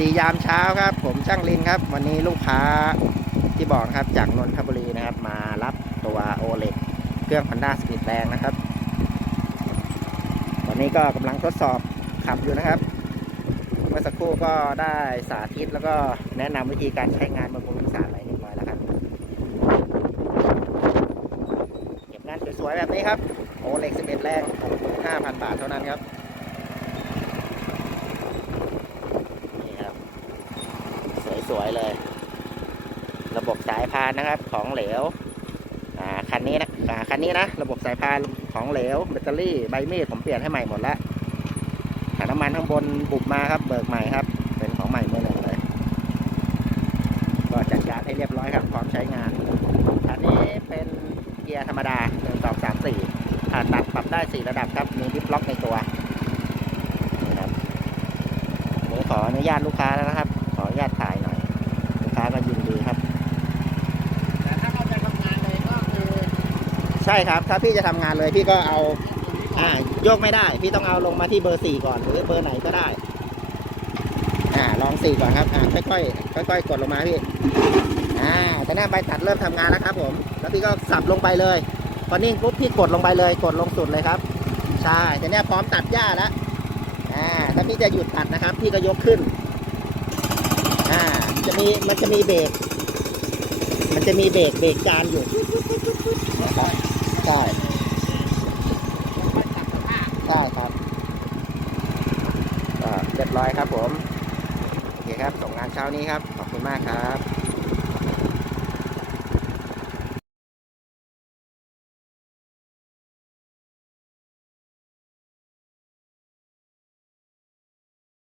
ดียามเช้าครับ ผมช่างลินครับ วันนี้ลูกค้าที่บอกครับจากนนทบุรีนะครับ มารับตัวโอเล็กเครื่อง Honda Speed แรงนะครับ ตอนนี้ก็กำลังทดสอบขับอยู่นะครับ เมื่อสักครู่ก็ได้สาธิตแล้วก็แนะนำวิธีการใช้งานบำรุงรักษาอะไรเรียบร้อยแล้วครับเก็บงานสวยๆแบบนี้ครับโอเล็ก11แรง5,000 บาทเท่านั้นครับ นี่ครับ สวยเลย ระบบสายพานนะครับของเหลวคันนี้นะคันนี้นะ ระบบสายพานของเหลวแบตเตอรี่ใบมีดผมเปลี่ยนให้ใหม่หมดแล้วถังน้ำมันข้างบนบุบมาครับเบิกใหม่ครับ เป็นของใหม่เมื่อหนึ่งเลย ก็จัดการให้เรียบร้อยครับพร้อมใช้งานอันนี้เป็นเกียร์ธรรมดาหนึ่งสองสามสี่ผ่านตัดปรับได้สี่ระดับครับมีดิฟล็อกในตัวนี่ครับเดี๋ยวขออนุญาตลูกค้าแล้วนะครับ ขออนุญาตถ่ายหน่อย ลูกค้าก็ยินดีครับ แต่ถ้าเราจะทำงานเลยก็คือ ใช่ครับ ถ้าพี่จะทำงานเลยพี่ก็เอาอ่าโยกไม่ได้ พี่ต้องเอาลงมาที่เบอร์สี่ก่อน หรือเบอร์ไหนก็ได้ อ่าลองสี่ก่อนครับอ่าค่อยๆค่อยๆกดลงมาพี่อ่าแต่หน้าใบตัดเริ่มทำงานแล้วครับ ผม แล้วพี่ก็สับลงไปเลยพอนิ่งปุ๊บพี่กดลงไปเลย กดลงสุดเลยครับ ใช่แต่เนี้ยพร้อมตัดหญ้าแล้วอ่าถ้าพี่จะหยุดตัดนะครับ พี่ก็ยกขึ้นอ่าจะมีมันจะมีเบรกมันจะมีเบรกเบรกจานอยู่นะครับ ใช่ มันตัดสภาพ ใช่ครับก็เรียบร้อยครับผม โอเคครับส่งงานเช้านี้ครับ ขอบคุณมากครับ